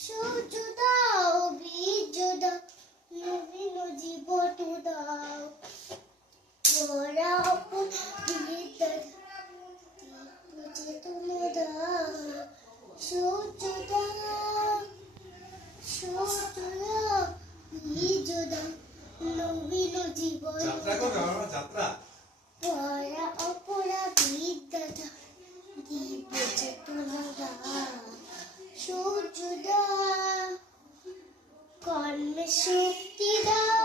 সূর্য দাও বীর্য দাও নবীন জীবন দাও ভরা অপর বিদ্যা চেতনা দাও সূর্য দাও বীর্য দাও নবীন জীবন যাত্রা ভরা অপরা বিদ্যা দাও দিব্য চেতনা দাও সূর্য দাও কর্মে শক্তি দাও